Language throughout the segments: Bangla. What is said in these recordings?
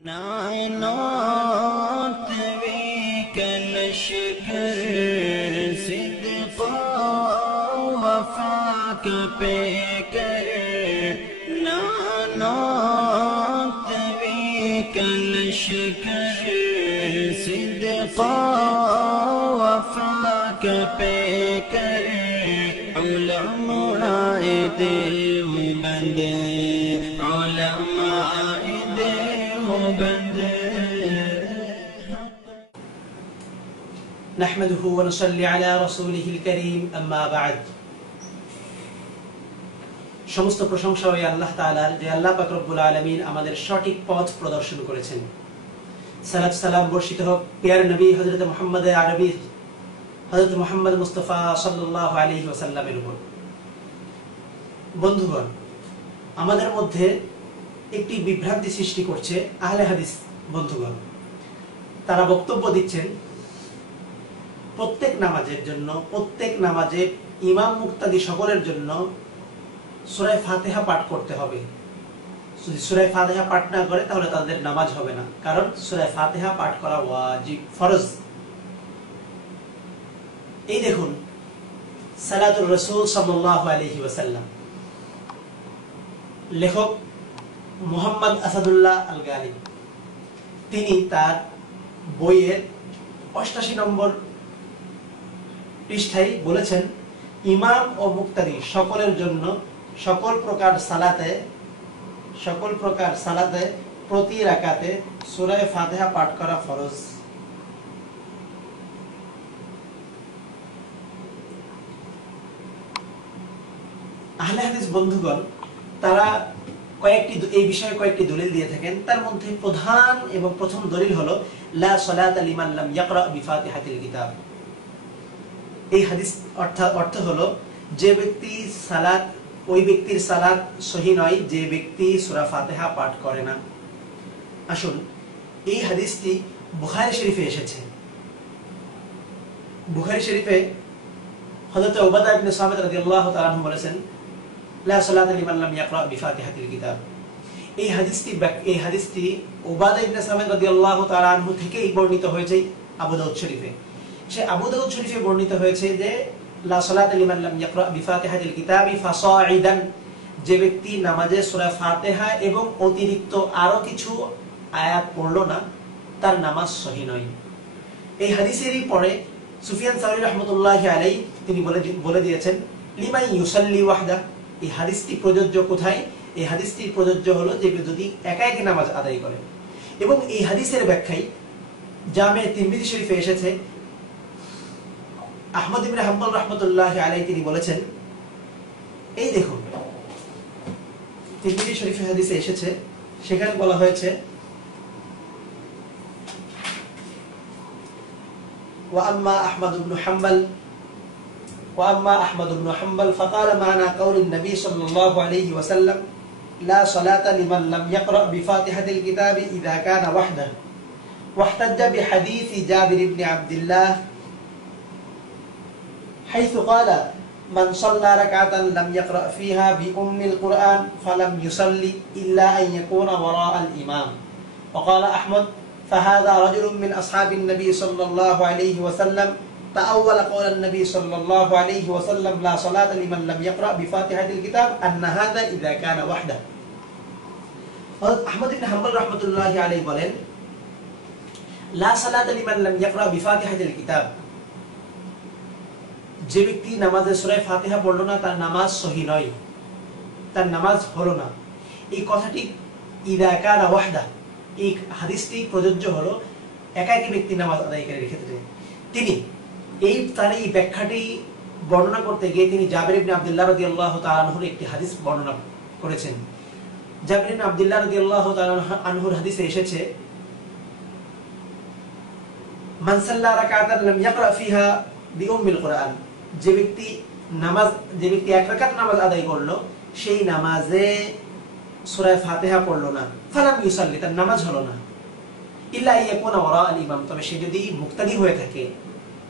नायनात कलशकर सिद्क़ो वफ़ा पे कर नायनात कलशकर सिद्क़ो वफ़ा पे कर उलमाए देवबंद उलमाए देवबंद नहमदुहु व नुसल्ली अला रसूलिहिल करीम अम्मा बाद। সমস্ত প্রশংসা ওই আল্লাহ তাআলার যে আল্লাহ পাক রব্বুল আলামিন আমাদের সঠিক পথ প্রদর্শন করেছেন। সালাত সালাম বর্ষিত হোক প্রিয় নবী হযরত মুহাম্মদ আরবী হযরত মুহাম্মদ মুস্তাফা সাল্লাল্লাহু আলাইহি ওয়াসাল্লামের উপর। বন্ধুগণ, আমাদের মধ্যে একটি বিভ্রান্তি সৃষ্টি করছে আহলে হাদিস বন্ধুগণ। তারা বক্তব্য দিচ্ছেন প্রত্যেক নামাজের জন্য, প্রত্যেক নামাজে ইমাম মুক্তাদি সকলের জন্য সূরা ফাতিহা পাঠ করতে হবে। যদি সূরা ফাতিহা পাঠ না করে তাহলে তাদের নামাজ হবে না, কারণ সূরা ফাতিহা পাঠ করা ওয়াজিব, ফরজ। এই দেখুন সালাতুর রাসূল সাল্লাল্লাহু আলাইহি ওয়াসাল্লাম, লেখক মুহাম্মদ আসাদুল্লাহ আল গালি, তিনি তার বইয়ের ৮৮ নম্বর পৃষ্ঠায় বলেছেন, ইমাম ও মুক্তাদি সকলের জন্য সকল প্রকার সালাতে প্রতি রাকাতে সূরা ফাতিহা পাঠ করা ফরজ। আহলে হাদিস বন্ধুগণ তারা এই বিষয়ে কয়েকটি দলিল দিয়ে থাকেন। তার মধ্যে প্রধান এবং প্রথম দলিল হলো লা সালাতা লিমান লাম ইয়াকরা বিফাতিহাতিল কিতাব। এই হাদিস অর্থ হলো যে ব্যক্তি সালাত, ওই ব্যক্তির সালাত সহি নয় যে ব্যক্তি সূরা ফাতিহা পাঠ করে না। আসুন, এই হাদিসটি বুখারী শরীফে এসেছে। বুখারী শরীফে হযরত উবাদা ইবনে সামিত রাদিয়াল্লাহু তাআলা আনহু বলেছেন, লা সালাতা লিমান লাম ইয়াকরা বিফাতিহাতিল কিতাব। এই হাদিসটি উবাদা ইবনে সামিত রাদিয়াল্লাহু তাআলা আনহু থেকেই বর্ণিত হয়েছে আবু দাউদ শরীফে। সে আবু দাউদ শরীফে বর্ণিত হয়েছে যে লা সালাতা লিমান লাম ইয়াকরা বিফাতিহাতিল কিতাবি ফাসাইদান, যে ব্যক্তি নামাজে সূরা ফাতিহা এবং অতিরিক্ত আরো কিছু আয়াত পড়লো না তার নামাজ সহি নয়। এই হাদিসেরই পরে সুফিয়ান সাউরি রাহমাতুল্লাহি আলাইহি তিনি বলে দিয়েছেন লিমান ইউসাল্লি ওয়াহদা। এই হাদিসটি প্রযোজ্য কোথায়? এই হাদিসটি প্রযোজ্য হলো যে যদি একা একা নামাজ আদায় করে। এবং এই হাদিসের ব্যাখ্যায় জামে তিরমিজি শরীফে এসেছে, আহমদ ইবনে হাম্বল রাহমাতুল্লাহি আলাইহি তিনি বলেছেন, এই দেখুন তিরমিজি শরীফে হাদিসে এসেছে, সেখানে বলা হয়েছে ওয়া আম্মা আহমদ ইবনে হাম্বল ফাকাল মানা কাউলিন নবী সাল্লাল্লাহু আলাইহি ওয়াসাল্লাম লা সালাতা লিমান লাম ইয়াকরা বিফাতিহাতিল কিতাবি ইযা কানা ওয়াহদাহু ওয়াহতাজ্জা বিহাদিসি জাবির ইবনে আব্দুল্লাহ حيث قال من صلى ركعة لم يقرأ فيها بأم القرآن فلم يصلي إلا أن يكون وراء الإمام. وقال أحمد فهذا رجل من أصحاب النبي صلى الله عليه وسلم تأول قول النبي صلى الله عليه وسلم لا صلاة لمن لم يقرأ بفاتحة الكتاب أن هذا إذا كان وحده. أحمد بن حنبل رحمة الله عليه বলেন, لا صلاة لمن لم يقرأ بفاتحة الكتاب, যে ব্যক্তি নামাজে সূরা ফাতিহা পড়লো না তার নামাজ সহি নয়, তার নামাজ হলো না। এই কথাটি ইযা কানা ওয়াহদা, এই হাদিসটি প্রযোজ্য হলো একাকী ব্যক্তি নামাজ আদায়কারীর ক্ষেত্রে। তিনি তার এই ব্যাখ্যাটি বর্ণনা করতে গিয়ে তিনি জাবির ইবনে আব্দুল্লাহ রাদিয়াল্লাহু তাআলা আনহুর একটি হাদিস বর্ণনা করেছেন। জাবির ইবনে আব্দুল্লাহ রাদিয়াল্লাহু তাআলা আনহুর হাদিসে এসেছে, মান সাল্লা রাকাতান লাম ইয়াকরা ফিহা বিউম্মিল কুরআন, যে ব্যক্তি এক রাকাত নামাজ আদায় করলো সেই নামাজে সূরা ফাতিহা পড়লো না, ফালাম ইউসাল্লি, তার নামাজ হলো না, ইল্লা ইয়াকুনা ওয়ারা আল ইমাম, তবে সে যদি মুক্তাদি হয়ে থাকে,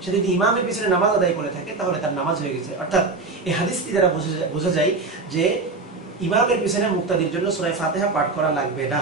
সে যদি ইমামের পিছনে নামাজ আদায় করে থাকে তাহলে তার নামাজ হয়ে গেছে। অর্থাৎ এই হাদিসটি দ্বারা বোঝা যায় যে ইমামের পিছনে মুক্তাদির জন্য সূরা ফাতিহা পাঠ করা লাগবে না।